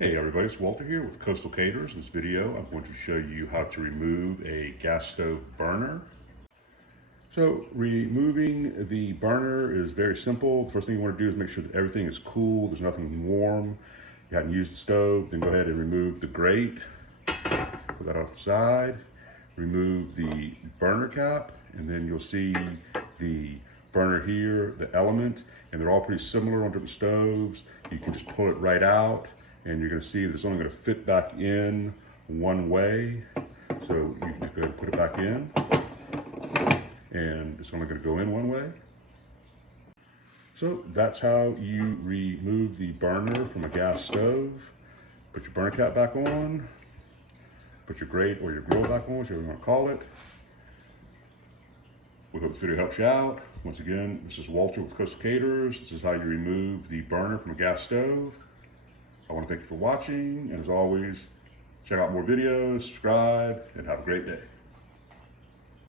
Hey everybody, it's Walter here with Coastal Caterers. In this video, I'm going to show you how to remove a gas stove burner. So removing the burner is very simple. The first thing you want to do is make sure that everything is cool, there's nothing warm. You haven't used the stove, then go ahead and remove the grate. Put that off the side. Remove the burner cap, and then you'll see the burner here, the element, and they're all pretty similar on different stoves. You can just pull it right out, and you're going to see that it's only going to fit back in one way. So you can just go ahead and put it back in, and it's only going to go in one way. So that's how you remove the burner from a gas stove. Put your burner cap back on, put your grate or your grill back on, whatever you want to call it. We hope this video helps you out. Once again, this is Walter with Coastal Caterers. This is how you remove the burner from a gas stove. I want to thank you for watching, and as always, check out more videos, subscribe, and have a great day.